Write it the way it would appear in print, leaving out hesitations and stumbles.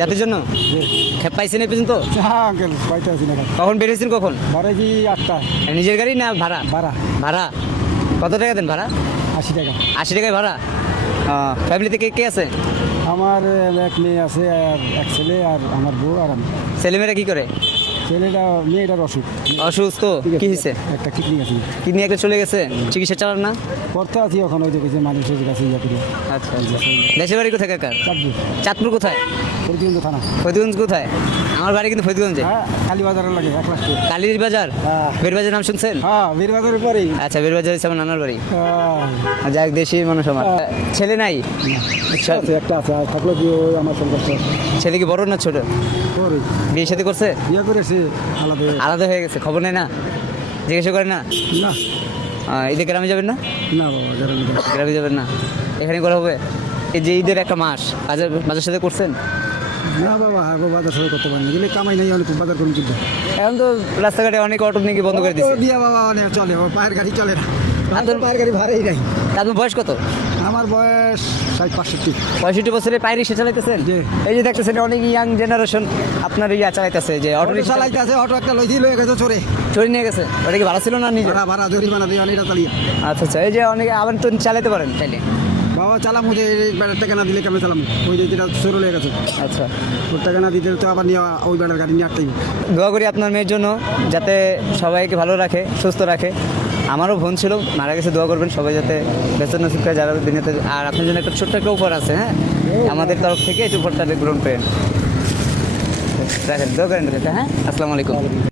জাতির জন্য খেপ পাইছেন এই পর্যন্ত? হ্যাঁ আঙ্কেল পাইতে আছি না কখন বেরিয়েছেন কখন? ভাড়া কি 8টা নিজের গাড়ি না ভাড়া? ভাড়া ভাড়া কত টাকা দেন ভাড়া? 80 টাকা। 80 টাকায় ভাড়া। ফ্যামিলিতে কে কে আছে? আমার এক মেয়ে আছে আর এক ছেলে আর আমার বউ আর আমি। ছেলেমেয়েরা কি করে? মেয়েটার অসুখ, অসুস্থ? কি হয়েছে? একটা কিডনি আছে, কিডনি একটা চলে গেছে, চিকিৎসা চালান না? করতে আছি এখন ওই যে মানুষের কাছে ইয়া করি। আচ্ছা আচ্ছা। দেশের বাড়ি কোথায় কাকার? চাকরি চাঁদপুর কোথায়? পর্যন্ত থানা। ফরিদগঞ্জ কোথায়? আমার বাড়ি কিন্তু ফরিদগঞ্জে। হ্যাঁ কালীবাজারের লাগে 1 লাখ। কালীর বাজার? হ্যাঁ। বীরবাজার নাম শুনছেন? হ্যাঁ বীরবাজারের পরেই। আচ্ছা, বীরবাজার হচ্ছে আমার নানার বাড়ি। হ্যাঁ যাক, দেশি মানুষ আমার। ছেলে নাই? একটা আছে আর থাকলো কি ওই আমার সম্পর্ক ছেলে কি বড় না ছোট? করে বিয়ে সাথে করছে? ইয়া করেছে আলাদা। আলাদা হয়ে গেছে, খবর নেই না? জিজ্ঞাসা করে না? না ঈদে গ্রামে যাবেন না? না বাবা গ্রামে যাবো। গ্রামে যাবেন না, এখানে করা হবে। এই যে ঈদের একটা মাস বাজার বাজার সাথে করছেন? না বাবা হ্যাঁ বাজার সবাই করতে পারেনি, কিন্তু কামাই নাই অনেক বাজার করুন কিন্তু। এখন তো রাস্তাঘাটে অনেক অটো নিয়ে বন্ধ করে দিচ্ছে। দিয়া বাবা অনেক চলে, পায়ের গাড়ি চলে না, পায়ের গাড়ি ভাড়াই নাই। আপনার বয়স কত? আমার বয়স 60-65। 65 বছরে পায়ে রিক্সা চালাইতেছেন? জি। এই যে দেখতেছেন অনেক ইয়াং জেনারেশন আপনার ইয়া চালাইতেছে, যে অটো অটো রিক্সা চালাইতে আছে, অটো একটা লয়ে গেছে চোরে, চুরি নিয়ে গেছে। ওটা কি ভাড়া ছিল না নিজে? ভাড়া ভাড়া জরিমানা দিয়ে অনেকটা চালিয়ে। আচ্ছা আচ্ছা। এই যে অনেকে আবার তো চালাতে পারেন চাইলে। বাবা চালাম যে বেড়ার টাকা না দিলে কেমন চালাম, ওই যে যেটা চোর লয়ে গেছে আচ্ছা, ওর টাকা না দিতে তো আবার নিয়ে ওই বেড়ার গাড়ি নিয়ে আটটাই। দোয়া করি আপনার মেয়ের জন্য, যাতে সবাইকে ভালো রাখে, সুস্থ রাখে। আমারও বোন ছিল, মারা গেছে, দোয়া করবেন সবাই যাতে বেতন নসিব করে যারা দুনিয়াতে। আর আপনার জন্য একটা ছোট্ট একটা উপহার আছে, হ্যাঁ, আমাদের তরফ থেকে এই উপহারটা গ্রহণ করেন। রাখেন, দোয়া করেন। হ্যাঁ, আসসালামু আলাইকুম।